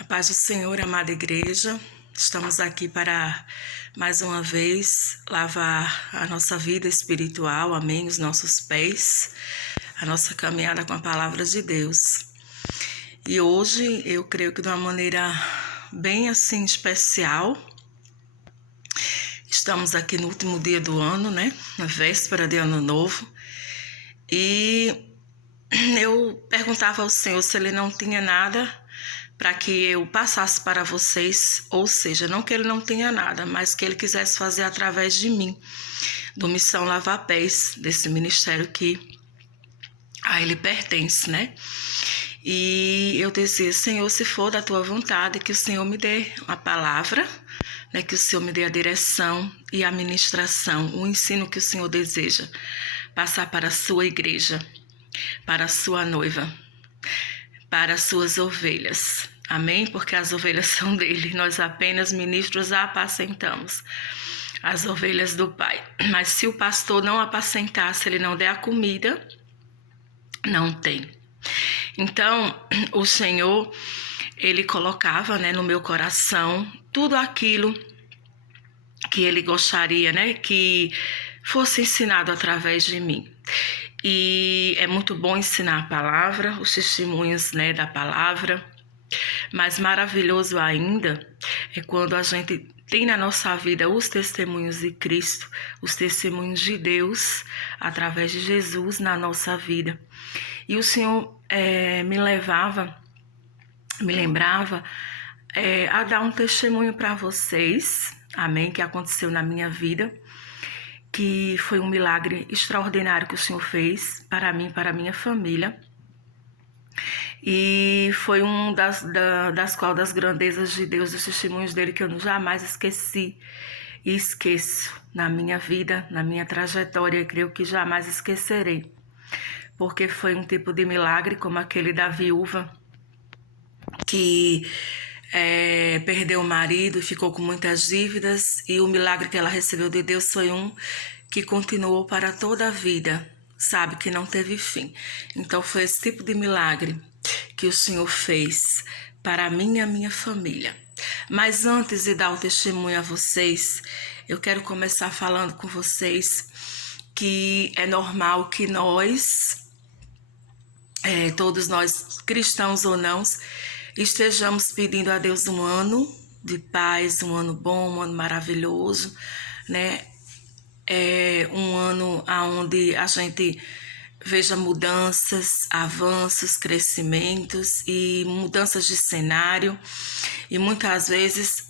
A paz do Senhor, amada igreja, estamos aqui para, mais uma vez, lavar a nossa vida espiritual, amém, os nossos pés, a nossa caminhada com a palavra de Deus. E hoje, eu creio que de uma maneira bem assim especial, estamos aqui no último dia do ano, né, na véspera de Ano Novo, e eu perguntava ao Senhor se Ele não tinha nada para que eu passasse para vocês, ou seja, não que Ele não tenha nada, mas que Ele quisesse fazer através de mim, do Missão Lavar Pés, desse ministério que a Ele pertence, né? E eu dizia, Senhor, se for da Tua vontade, que o Senhor me dê a palavra, né? Que o Senhor me dê a direção e a ministração, o ensino que o Senhor deseja passar para a Sua igreja, para a Sua noiva, para as Suas ovelhas. Amém? Porque as ovelhas são dele, nós apenas ministros apacentamos as ovelhas do Pai. Mas se o pastor não apacentar, se ele não der a comida, não tem. Então, o Senhor, Ele colocava, né, no meu coração tudo aquilo que Ele gostaria, né, que fosse ensinado através de mim. E é muito bom ensinar a palavra, os testemunhos, né, da palavra, mas maravilhoso ainda é quando a gente tem na nossa vida os testemunhos de Cristo, os testemunhos de Deus, através de Jesus na nossa vida. E o Senhor me lembrava a dar um testemunho para vocês, amém, que aconteceu na minha vida, que foi um milagre extraordinário que o Senhor fez para mim, para a minha família. E foi das grandezas de Deus, dos testemunhos dele que eu jamais esqueci e esqueço na minha vida, na minha trajetória, e creio que jamais esquecerei. Porque foi um tipo de milagre como aquele da viúva que perdeu o marido e ficou com muitas dívidas, e o milagre que ela recebeu de Deus foi um que continuou para toda a vida, sabe, que não teve fim. Então foi esse tipo de milagre que o Senhor fez para mim e a minha família. Mas antes de dar o testemunho a vocês, eu quero começar falando com vocês que é normal que nós, todos nós, cristãos ou não, estejamos pedindo a Deus um ano de paz, um ano bom, um ano maravilhoso, né? Um ano onde a gente veja mudanças, avanços, crescimentos e mudanças de cenário e muitas vezes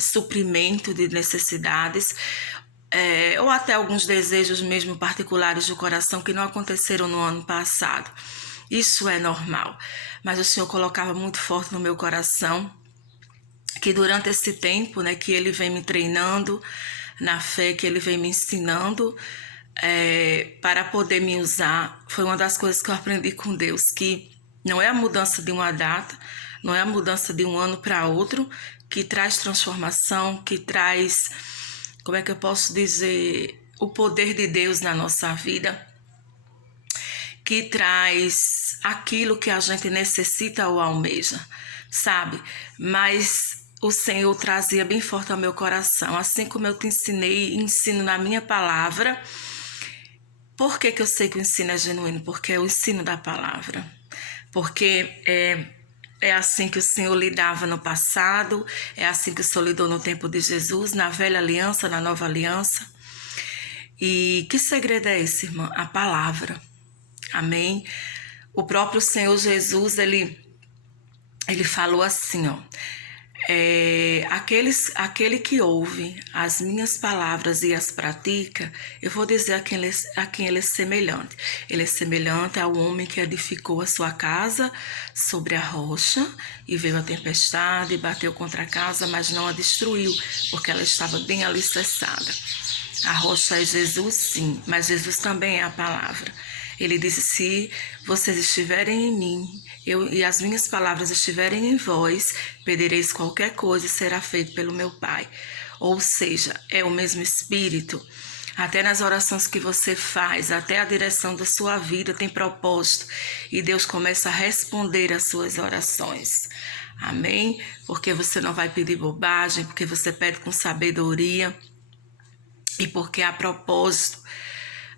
suprimento de necessidades, ou até alguns desejos mesmo particulares do coração que não aconteceram no ano passado. Isso é normal, mas o Senhor colocava muito forte no meu coração que durante esse tempo, né, que Ele vem me treinando na fé, que Ele vem me ensinando para poder me usar, foi uma das coisas que eu aprendi com Deus, que não é a mudança de uma data, não é a mudança de um ano para outro que traz transformação, que traz, como é que eu posso dizer, o poder de Deus na nossa vida, que traz aquilo que a gente necessita ou almeja, sabe? Mas o Senhor trazia bem forte ao meu coração, assim como eu te ensinei e ensino na minha palavra. Por que eu sei que o ensino é genuíno? Porque é o ensino da palavra. Porque é assim que o Senhor lidava no passado, é assim que o Senhor lidou no tempo de Jesus, na velha aliança, na nova aliança. E que segredo é esse, irmã? A palavra. Amém? O próprio Senhor Jesus, ele falou assim, ó. Aquele que ouve as minhas palavras e as pratica, eu vou dizer a quem ele é semelhante. Ele é semelhante ao homem que edificou a sua casa sobre a rocha, e veio a tempestade e bateu contra a casa, mas não a destruiu, porque ela estava bem alicerçada. A rocha é Jesus, sim, mas Jesus também é a palavra. Ele disse, se vocês estiverem em mim e as minhas palavras estiverem em vós, pedireis qualquer coisa e será feito pelo meu Pai. Ou seja, é o mesmo Espírito. Até nas orações que você faz, até a direção da sua vida tem propósito. E Deus começa a responder às suas orações. Amém? Porque você não vai pedir bobagem, porque você pede com sabedoria e porque há propósito.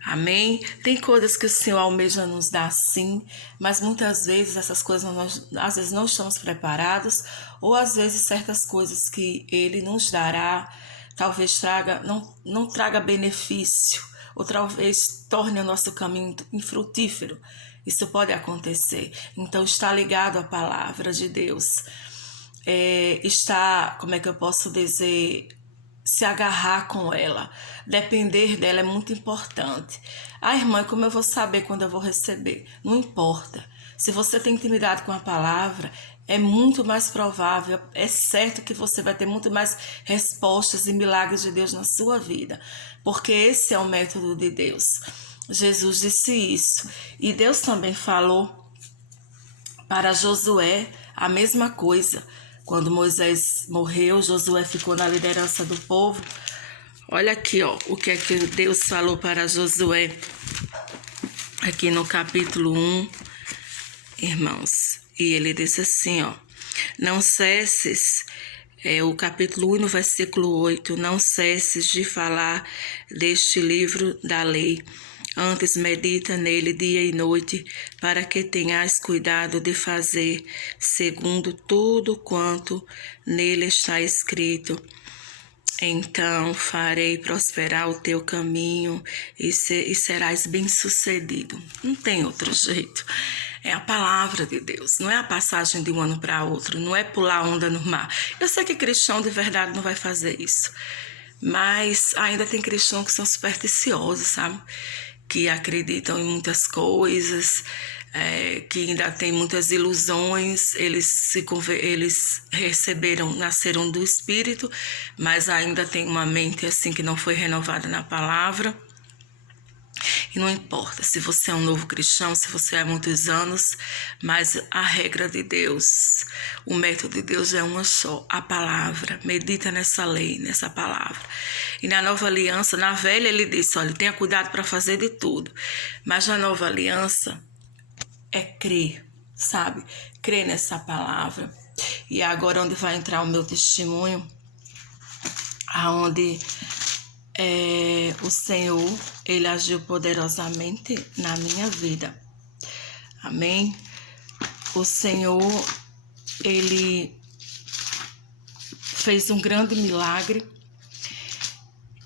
Amém? Tem coisas que o Senhor almeja nos dar sim, mas muitas vezes essas coisas nós às vezes não estamos preparados, ou às vezes certas coisas que Ele nos dará talvez não traga benefício, ou talvez torne o nosso caminho infrutífero. Isso pode acontecer. Então está ligado à palavra de Deus. Como é que eu posso dizer, se agarrar com ela, depender dela é muito importante. Irmã, como eu vou saber quando eu vou receber? Não importa. Se você tem intimidade com a palavra, é muito mais provável, é certo que você vai ter muito mais respostas e milagres de Deus na sua vida, porque esse é o método de Deus. Jesus disse isso. E Deus também falou para Josué a mesma coisa. Quando Moisés morreu, Josué ficou na liderança do povo. Olha aqui, o que é que Deus falou para Josué. Aqui no capítulo 1, irmãos. E ele disse assim, não cesses, o capítulo 1, no versículo 8, não cesses de falar deste livro da lei. Antes medita nele dia e noite, para que tenhas cuidado de fazer segundo tudo quanto nele está escrito. Então farei prosperar o teu caminho e serás bem-sucedido. Não tem outro jeito. É a palavra de Deus, não é a passagem de um ano para outro, não é pular onda no mar. Eu sei que cristão de verdade não vai fazer isso, mas ainda tem cristãos que são supersticiosos, sabe? Que acreditam em muitas coisas, que ainda tem muitas ilusões, eles nasceram do Espírito, mas ainda tem uma mente assim que não foi renovada na palavra. E não importa se você é um novo cristão, se você é há muitos anos, mas a regra de Deus, o método de Deus é uma só, a palavra. Medita nessa lei, nessa palavra. E na nova aliança, na velha ele disse, olha, tenha cuidado para fazer de tudo. Mas na nova aliança é crer, sabe? Crer nessa palavra. E agora onde vai entrar o meu testemunho, aonde o Senhor, Ele agiu poderosamente na minha vida. Amém? O Senhor, Ele fez um grande milagre.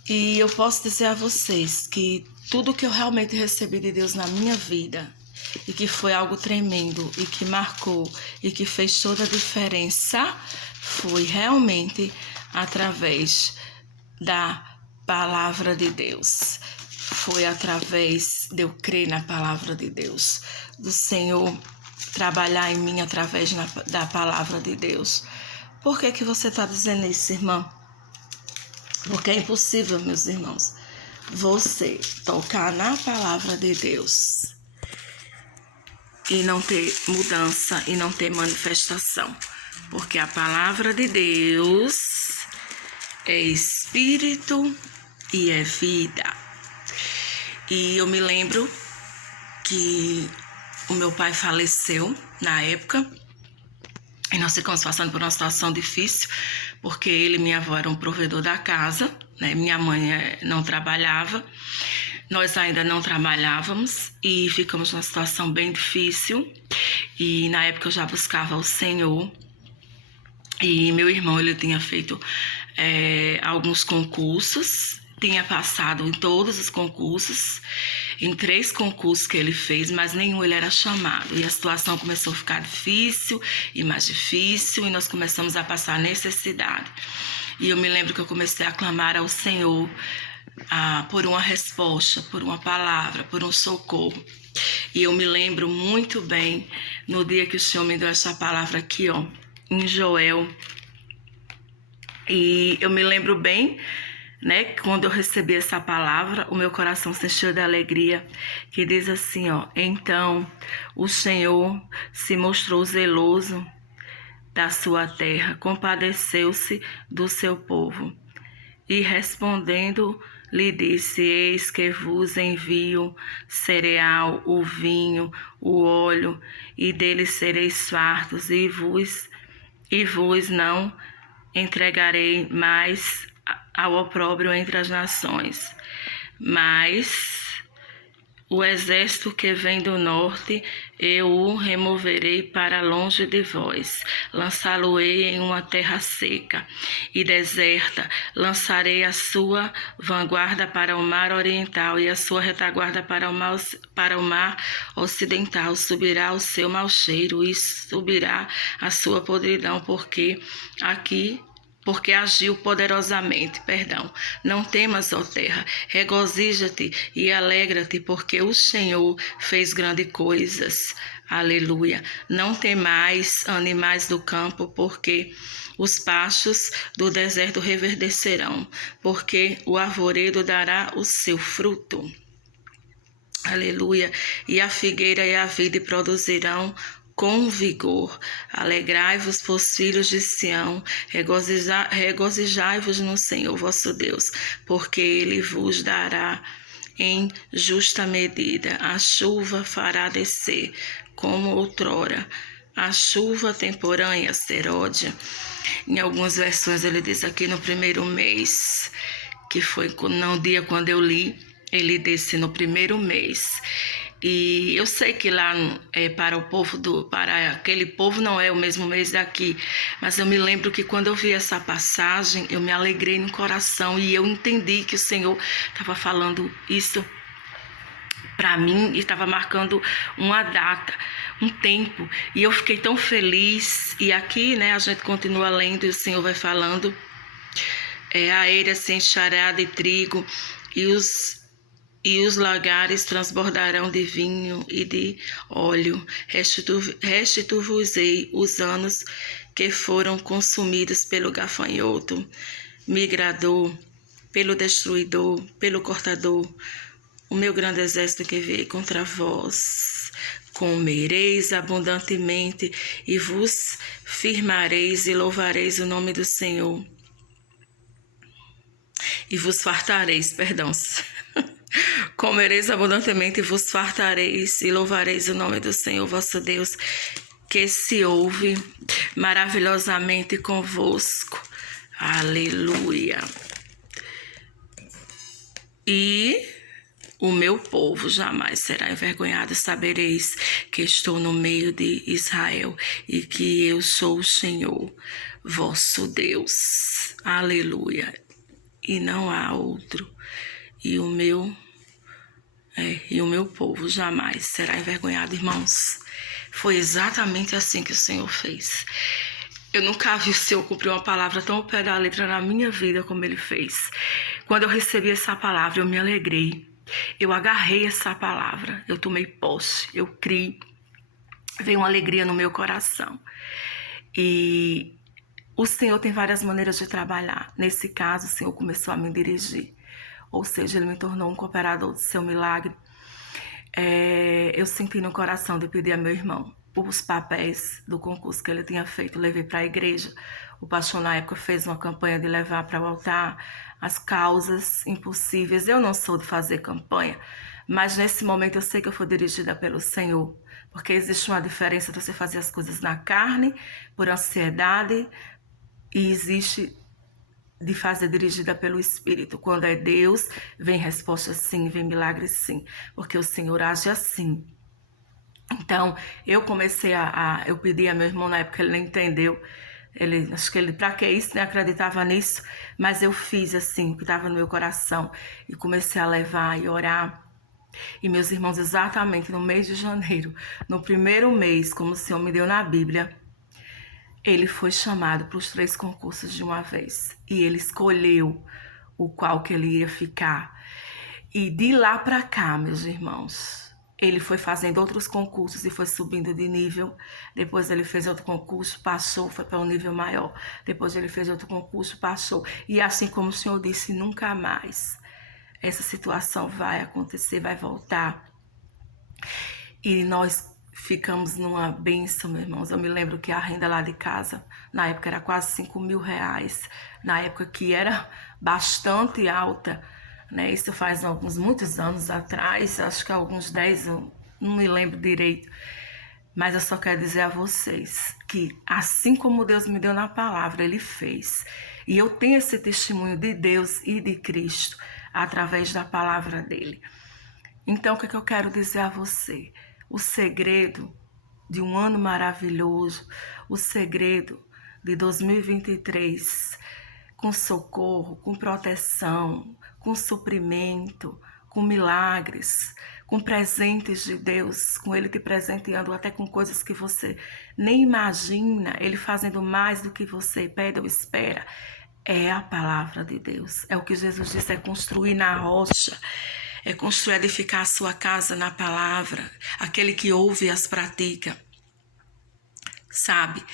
E eu posso dizer a vocês que tudo que eu realmente recebi de Deus na minha vida, e que foi algo tremendo, e que marcou, e que fez toda a diferença, foi realmente através da palavra de Deus. Foi através de eu crer na palavra de Deus, do Senhor trabalhar em mim através da palavra de Deus. Por que você está dizendo isso, irmã? Porque é impossível, meus irmãos, você tocar na palavra de Deus e não ter mudança e não ter manifestação. Porque a palavra de Deus é espírito e é vida. E eu me lembro que o meu pai faleceu na época e nós ficamos passando por uma situação difícil, porque ele e minha avó eram provedor da casa, né? Minha mãe não trabalhava, nós ainda não trabalhávamos e ficamos numa situação bem difícil. E na época eu já buscava o Senhor e meu irmão, ele tinha feito alguns concursos, tinha passado em todos os concursos, em 3 concursos que ele fez, mas nenhum ele era chamado. E a situação começou a ficar difícil e mais difícil, e nós começamos a passar necessidade. E eu me lembro que eu comecei a clamar ao Senhor por uma resposta, por uma palavra, por um socorro. E eu me lembro muito bem no dia que o Senhor me deu essa palavra aqui, em Joel. E eu me lembro bem, né, quando eu recebi essa palavra, o meu coração se encheu de alegria, que diz assim, então o Senhor se mostrou zeloso da sua terra, compadeceu-se do seu povo e respondendo lhe disse: Eis que vos envio cereal, o vinho, o óleo, e deles sereis fartos, e vos não entregarei mais ao opróbrio entre as nações. Mas o exército que vem do norte, eu o removerei para longe de vós. Lançá-lo-ei em uma terra seca e deserta. Lançarei a sua vanguarda para o mar oriental e a sua retaguarda para o mar ocidental. Subirá o seu mau cheiro e subirá a sua podridão, porque agiu poderosamente, Não temas, ó terra, regozija-te e alegra-te, porque o Senhor fez grandes coisas. Aleluia. Não temais, animais do campo, porque os pastos do deserto reverdecerão, porque o arvoredo dará o seu fruto. Aleluia. E a figueira e a vide produzirão com vigor. Alegrai-vos, pois, filhos de Sião, regozijai-vos no Senhor vosso Deus, porque Ele vos dará em justa medida. A chuva fará descer, como outrora, a chuva temporânea, seródia. Em algumas versões ele diz aqui no primeiro mês, que foi no dia quando eu li, ele disse no primeiro mês. E eu sei que lá para aquele povo não é o mesmo mês daqui, mas eu me lembro que quando eu vi essa passagem, eu me alegrei no coração e eu entendi que o Senhor estava falando isso para mim e estava marcando uma data, um tempo. E eu fiquei tão feliz. E aqui, a gente continua lendo e o Senhor vai falando. A eira se encherá de trigo e os lagares transbordarão de vinho e de óleo. Restituo-vos-ei os anos que foram consumidos pelo gafanhoto, migrador, pelo destruidor, pelo cortador, o meu grande exército que veio contra vós. Comereis abundantemente e vos firmareis e louvareis o nome do Senhor. E vos fartareis, Comereis abundantemente e vos fartareis e louvareis o nome do Senhor vosso Deus, que se ouve maravilhosamente convosco. Aleluia. E o meu povo jamais será envergonhado. Sabereis que estou no meio de Israel e que eu sou o Senhor vosso Deus. Aleluia. E não há outro. E o meu povo jamais será envergonhado, irmãos. Foi exatamente assim que o Senhor fez. Eu nunca vi o Senhor cumprir uma palavra tão ao pé da letra na minha vida como Ele fez. Quando eu recebi essa palavra, eu me alegrei. Eu agarrei essa palavra, eu tomei posse, eu criei. Veio uma alegria no meu coração. E o Senhor tem várias maneiras de trabalhar. Nesse caso, o Senhor começou a me dirigir. Ou seja, Ele me tornou um cooperador do seu milagre. Eu senti no coração de pedir a meu irmão os papéis do concurso que ele tinha feito, levei para a igreja. O pastor na época fez uma campanha de levar para o altar as causas impossíveis. Eu não sou de fazer campanha, mas nesse momento eu sei que eu fui dirigida pelo Senhor, porque existe uma diferença de você fazer as coisas na carne, por ansiedade, e existe de fazer dirigida pelo Espírito. Quando é Deus, vem resposta sim, vem milagre sim, porque o Senhor age assim. Então, eu comecei eu pedi a meu irmão, na época ele não entendeu, acho que ele, pra que isso, nem acreditava nisso, mas eu fiz assim, o que estava no meu coração, e comecei a levar e orar. E meus irmãos, exatamente no mês de janeiro, no primeiro mês, como o Senhor me deu na Bíblia, ele foi chamado para os 3 concursos de uma vez. E ele escolheu o qual que ele ia ficar. E de lá para cá, meus irmãos, ele foi fazendo outros concursos e foi subindo de nível. Depois ele fez outro concurso, passou, foi para um nível maior. Depois ele fez outro concurso, passou. E assim como o Senhor disse, nunca mais essa situação vai acontecer, vai voltar. E nós ficamos numa bênção, meus irmãos. Eu me lembro que a renda lá de casa, na época, era quase R$5.000. Na época que era bastante alta né? Isso faz muitos anos atrás, acho que alguns 10, eu não me lembro direito. Mas eu só quero dizer a vocês que assim como Deus me deu na palavra, Ele fez. E eu tenho esse testemunho de Deus e de Cristo através da palavra dEle. Então, o que eu quero dizer a você? O segredo de um ano maravilhoso, o segredo de 2023, com socorro, com proteção, com suprimento, com milagres, com presentes de Deus, com Ele te presenteando até com coisas que você nem imagina, Ele fazendo mais do que você pede ou espera. É a palavra de Deus. É o que Jesus disse, é construir na rocha, é construir, edificar a sua casa na palavra. Aquele que ouve e as pratica. Sabe?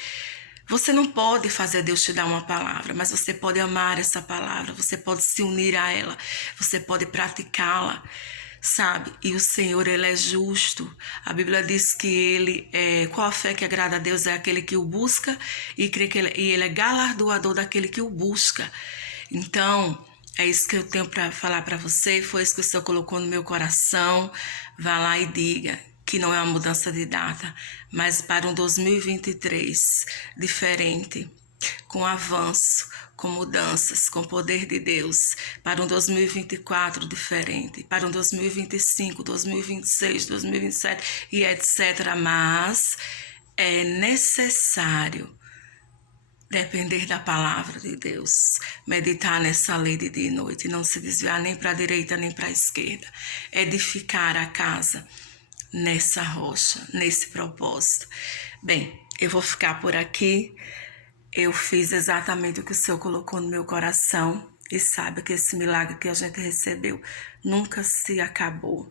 Você não pode fazer Deus te dar uma palavra, mas você pode amar essa palavra, você pode se unir a ela, você pode praticá-la, sabe? E o Senhor, Ele é justo. A Bíblia diz que Ele qual a fé que agrada a Deus é aquele que o busca e crê que Ele é galardoador daquele que o busca. Então, é isso que eu tenho para falar para você, foi isso que o Senhor colocou no meu coração. Vá lá e diga que não é uma mudança de data, mas para um 2023 diferente, com avanço, com mudanças, com poder de Deus, para um 2024 diferente, para um 2025, 2026, 2027 e etc. Mas é necessário depender da palavra de Deus, meditar nessa lei de dia e noite, não se desviar nem para a direita nem para a esquerda, edificar a casa nessa rocha, nesse propósito. Bem, eu vou ficar por aqui. Eu fiz exatamente o que o Senhor colocou no meu coração e saiba que esse milagre que a gente recebeu nunca se acabou.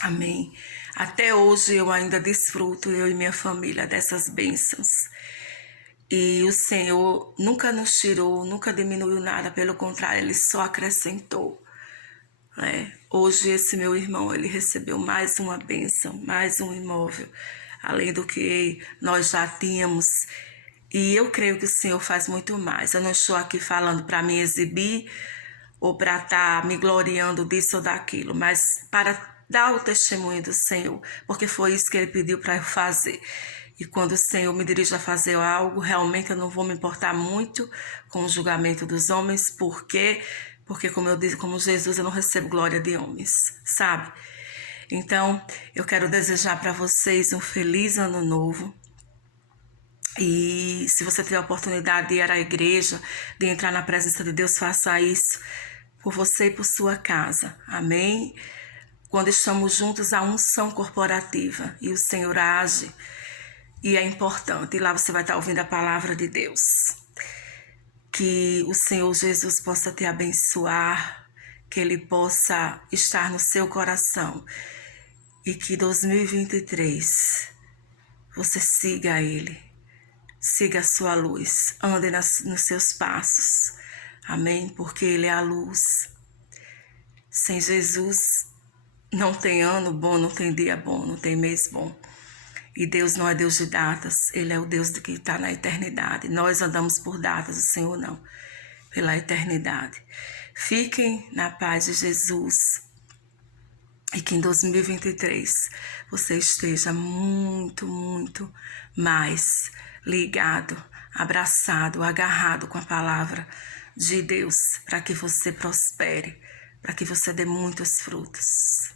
Amém. Até hoje eu ainda desfruto, eu e minha família, dessas bênçãos. E o Senhor nunca nos tirou, nunca diminuiu nada, pelo contrário, Ele só acrescentou. Hoje esse meu irmão, ele recebeu mais uma bênção, mais um imóvel, além do que nós já tínhamos. E eu creio que o Senhor faz muito mais. Eu não estou aqui falando para me exibir ou para estar me gloriando disso ou daquilo, mas para dar o testemunho do Senhor, porque foi isso que Ele pediu para eu fazer. E quando o Senhor me dirige a fazer algo, realmente eu não vou me importar muito com o julgamento dos homens, porque como eu disse, como Jesus, eu não recebo glória de homens, sabe? Então, eu quero desejar para vocês um feliz ano novo. E se você tiver a oportunidade de ir à igreja, de entrar na presença de Deus, faça isso por você e por sua casa. Amém? Quando estamos juntos, há unção corporativa e o Senhor age. E é importante, e lá você vai estar ouvindo a palavra de Deus. Que o Senhor Jesus possa te abençoar, que Ele possa estar no seu coração e que 2023 você siga Ele, siga a sua luz, ande nos seus passos, amém? Porque Ele é a luz. Sem Jesus não tem ano bom, não tem dia bom, não tem mês bom. E Deus não é Deus de datas, Ele é o Deus que está na eternidade. Nós andamos por datas, o Senhor não, pela eternidade. Fiquem na paz de Jesus e que em 2023 você esteja muito, muito mais ligado, abraçado, agarrado com a palavra de Deus, para que você prospere, para que você dê muitos frutos.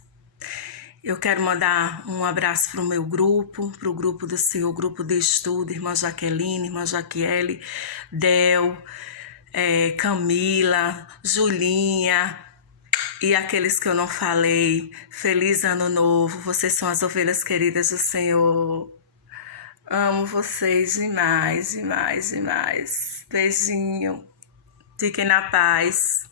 Eu quero mandar um abraço para o meu grupo, para o grupo do Senhor, grupo de estudo, irmã Jaqueline, irmã Jaquiele, Del, Camila, Julinha e aqueles que eu não falei. Feliz ano novo, vocês são as ovelhas queridas do Senhor. Amo vocês demais, demais, demais. Beijinho, fiquem na paz.